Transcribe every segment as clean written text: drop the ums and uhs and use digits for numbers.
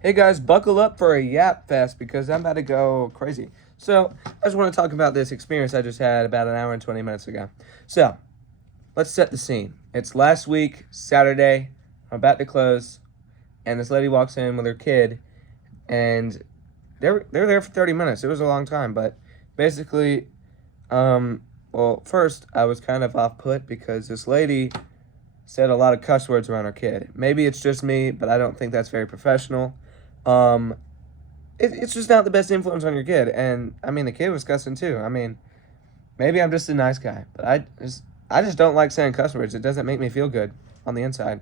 Hey guys, buckle up for a yap fest because I'm about to go crazy. So, I just want to talk about this experience I just had about an hour and 20 minutes ago. So, let's set the scene. It's last week, Saturday. I'm about to close, and this lady walks in with her kid, and they're there for 30 minutes. It was a long time, but basically, well, first I was kind of off put because this lady said a lot of cuss words around her kid. Maybe it's just me, but I don't think that's very professional. Um, it's just not the best influence on your kid. And I mean, the kid was cussing too. I mean, maybe I'm just a nice guy, but I just don't like saying cuss words. It doesn't make me feel good on the inside.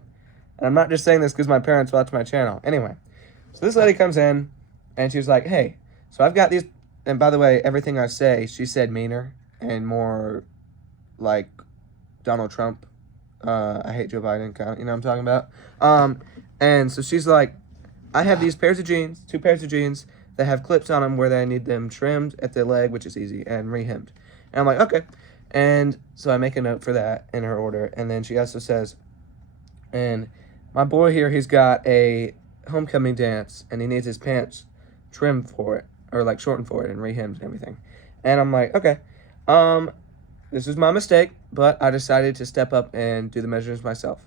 And I'm not just saying this because my parents watch my channel. Anyway, so this lady comes in, and she was like, "Hey, so I've got these." And by the way, everything I say, she said meaner and more like Donald Trump. I hate Joe Biden, kind of, you know what I'm talking about. And so she's like, I have these pairs of jeans, two pairs of jeans that have clips on them where they need them trimmed at the leg, which is easy, and rehemmed. And I'm like, okay. And so I make a note for that in her order. And then she also says, and my boy here, he's got a homecoming dance, and he needs his pants trimmed for it, or like shortened for it, and rehemmed and everything. And I'm like, okay. Um, this was my mistake, but I decided to step up and do the measurements myself.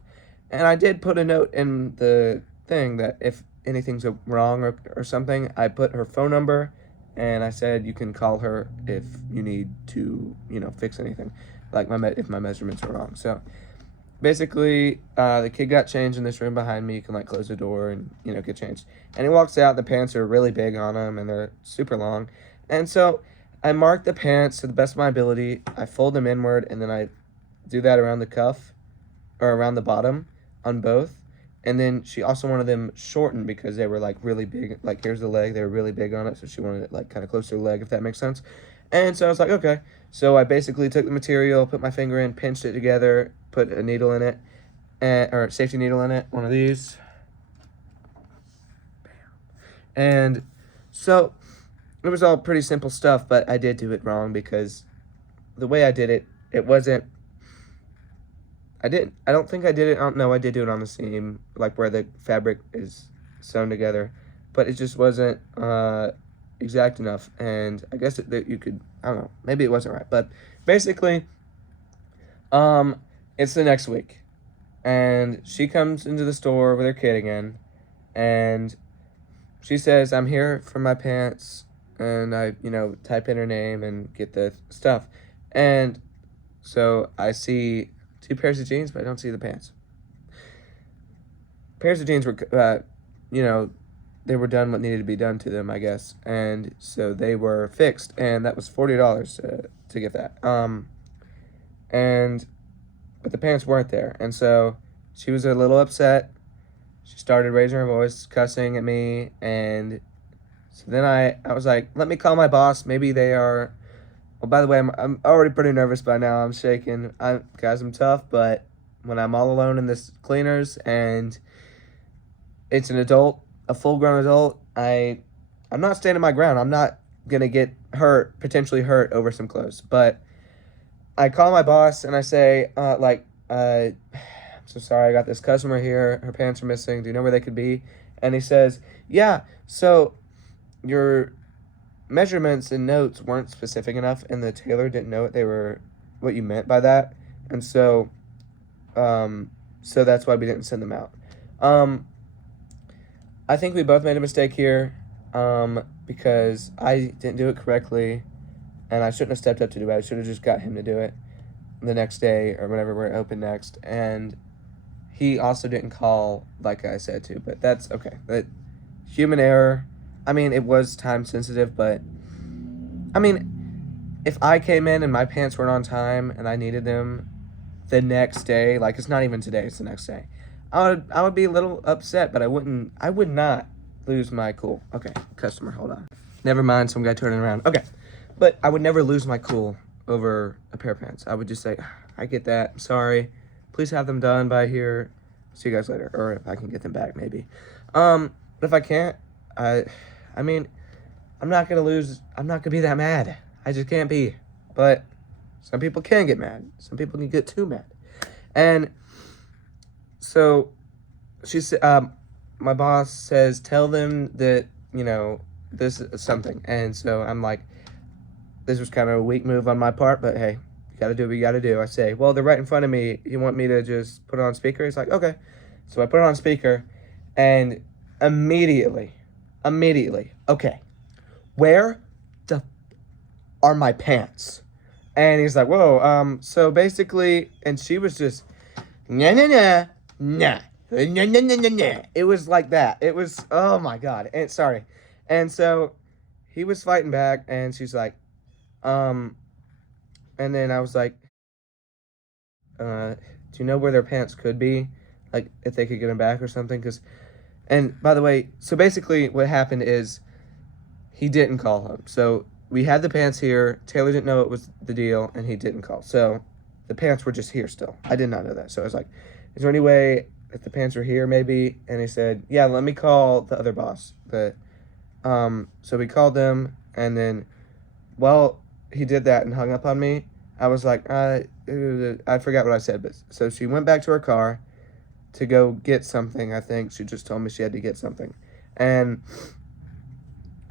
And I did put a note in the thing that if anything's wrong or something, I put her phone number and I said you can call her if you need to, fix anything, like if my measurements are wrong. So basically, the kid got changed in this room behind me. You can like close the door and get changed. And he walks out. The pants are really big on him and they're super long. And so I mark the pants to the best of my ability. I fold them inward and then I do that around the cuff or around the bottom on both. And then she also wanted them shortened because they were like really big. Like here's the leg, they were really big on it, so she wanted it like kind of close to her leg, if that makes sense. And so I was like, okay. So I basically took the material, put my finger in, pinched it together, put a needle in it, or safety needle in it, one of these. And so it was all pretty simple stuff, but I did do it wrong because the way I did it, it wasn't. I don't think I did it on. No, I did do it on the seam, like where the fabric is sewn together, but it just wasn't exact enough. And I guess that you could. I don't know. Maybe it wasn't right, but basically, it's the next week, and she comes into the store with her kid again, and she says, "I'm here for my pants," and I, type in her name and get the stuff, and so I see two pairs of jeans, but I don't see the pants. Pairs of jeans were, they were done what needed to be done to them, I guess, and so they were fixed, and that was $40 to get that. And but the pants weren't there, and so she was a little upset. She started raising her voice, cussing at me, and so then I was like, let me call my boss. Maybe they are. Well, by the way, I'm already pretty nervous by now. I'm shaking. Guys, I'm tough, but when I'm all alone in this cleaners and it's an adult, a full-grown adult, I'm not standing my ground. I'm not gonna get hurt, potentially hurt over some clothes. But I call my boss and I say, I'm so sorry, I got this customer here. Her pants are missing. Do you know where they could be? And he says, yeah. So your measurements and notes weren't specific enough, and the tailor didn't know what you meant by that, and so that's why we didn't send them out. I think we both made a mistake here, because I didn't do it correctly, and I shouldn't have stepped up to do it. I should have just got him to do it the next day or whenever we're open next, and he also didn't call like I said to, but that's okay. But human error. I mean, it was time sensitive, but I mean, if I came in and my pants weren't on time and I needed them the next day, like it's not even today, it's the next day, I would be a little upset, but I would not lose my cool. Okay, customer, hold on. Never mind, some guy turning around. Okay, but I would never lose my cool over a pair of pants. I would just say, I get that, I'm sorry. Please have them done by here. See you guys later, or if I can get them back, maybe. But if I can't, I mean, I'm not gonna be that mad. I just can't be. But some people can get mad. Some people can get too mad. And so she said, my boss says, tell them that, you know, this is something. And so I'm like, this was kind of a weak move on my part, but hey, you gotta do what you gotta do. I say, well, they're right in front of me. You want me to just put it on speaker? He's like, okay. So I put it on speaker, and immediately, okay, where the are my pants? And he's like, whoa, so basically, and she was just, nah, nah, nah, nah, nah, nah, nah, nah, nah. It was like that. It was, oh my God. And sorry. And so he was fighting back, and she's like, and then I was like, do you know where their pants could be? Like, if they could get them back or something? And by the way, so basically what happened is he didn't call him. So we had the pants here. Taylor didn't know it was the deal, and he didn't call. So the pants were just here still. I did not know that. So I was like, is there any way that the pants are here maybe? And he said, yeah, let me call the other boss. So we called them, and then, well, he did that and hung up on me. I was like, I forgot what I said. But so she went back to her car to go get something. I think she just told me she had to get something. And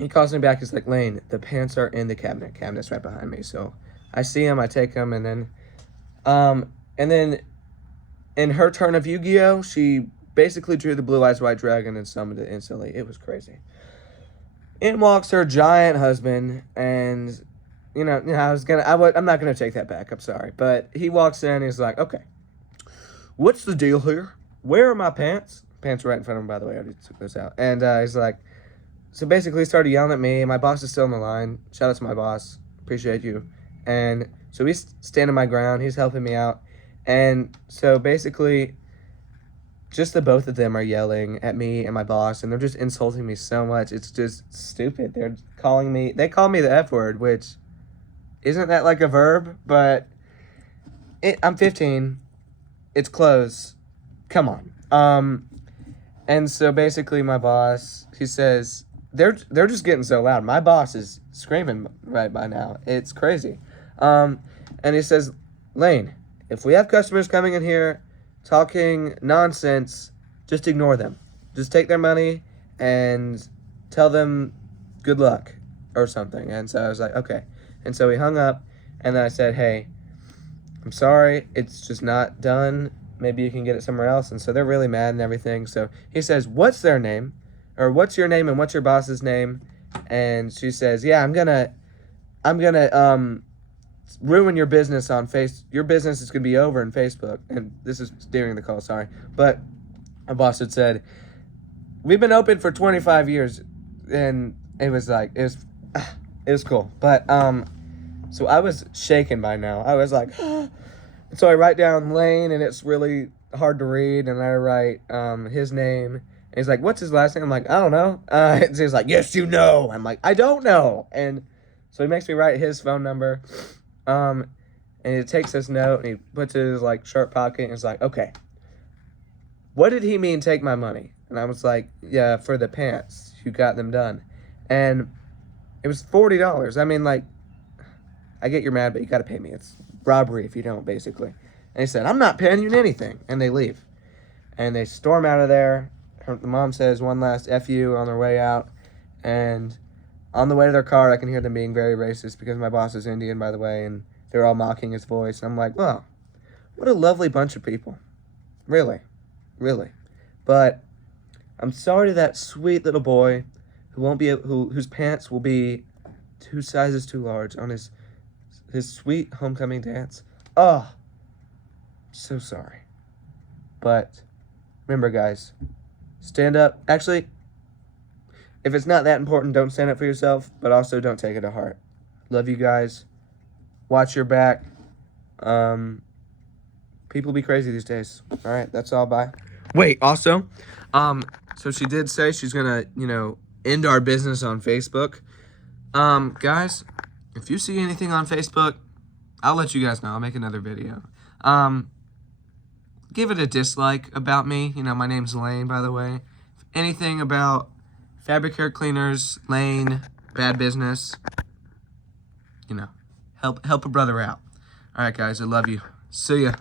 he calls me back. He's like, Lane, the pants are in the cabinet. Cabinet's right behind me. So I see him. I take them, and then in her turn of Yu-Gi-Oh, she basically drew the Blue Eyes White Dragon and summoned it instantly. It was crazy. In walks her giant husband, and I'm not gonna take that back. I'm sorry, but he walks in. He's like, okay, what's the deal here? Where are my pants? Pants right in front of him, by the way. I already took those out. And he's like, so basically he started yelling at me. My boss is still on the line. Shout out to my boss. Appreciate you. And so he's standing my ground. He's helping me out. And so basically, just the both of them are yelling at me and my boss, and they're just insulting me so much. It's just stupid. They call me the F word, which isn't that like a verb? But I'm 15. It's close. Come on. And so basically my boss, he says, they're just getting so loud. My boss is screaming right by now. It's crazy. And he says, Lane, if we have customers coming in here talking nonsense, just ignore them. Just take their money and tell them good luck or something. And so I was like, okay. And so he hung up, and then I said, hey, I'm sorry, it's just not done. Maybe you can get it somewhere else. And so they're really mad and everything. So he says, what's their name? Or what's your name and what's your boss's name? And she says, yeah, I'm gonna ruin your business on your business is gonna be over in Facebook. And this is during the call, sorry. But my boss had said, we've been open for 25 years. And it was like, it was cool. But so I was shaken by now. I was like, so I write down Lane, and it's really hard to read, and I write his name. And he's like, what's his last name? I'm like, I don't know. And he's like, yes, you know. I'm like, I don't know. And so he makes me write his phone number. And he takes this note, and he puts it in his like shirt pocket, and he's like, okay, what did he mean take my money? And I was like, yeah, for the pants. You got them done. And it was $40. I mean, like, I get you're mad, but you got to pay me. It's robbery if you don't, basically. And he said, I'm not paying you anything. And they leave. And they storm out of there. The mom says one last F you on their way out. And on the way to their car, I can hear them being very racist because my boss is Indian, by the way, and they're all mocking his voice. I'm like, wow, what a lovely bunch of people. Really, really. But I'm sorry to that sweet little boy whose pants will be 2 sizes too large on his sweet homecoming dance. Oh, so sorry. But remember, guys, stand up. Actually, if it's not that important, don't stand up for yourself, but also don't take it to heart. Love you guys. Watch your back. People be crazy these days. All right, that's all. Bye. Wait, also, so she did say she's gonna, end our business on Facebook. Guys, if you see anything on Facebook, I'll let you guys know. I'll make another video. Give it a dislike about me. My name's Lane, by the way. If anything about fabric hair cleaners, Lane, bad business, help a brother out. All right, guys, I love you. See ya.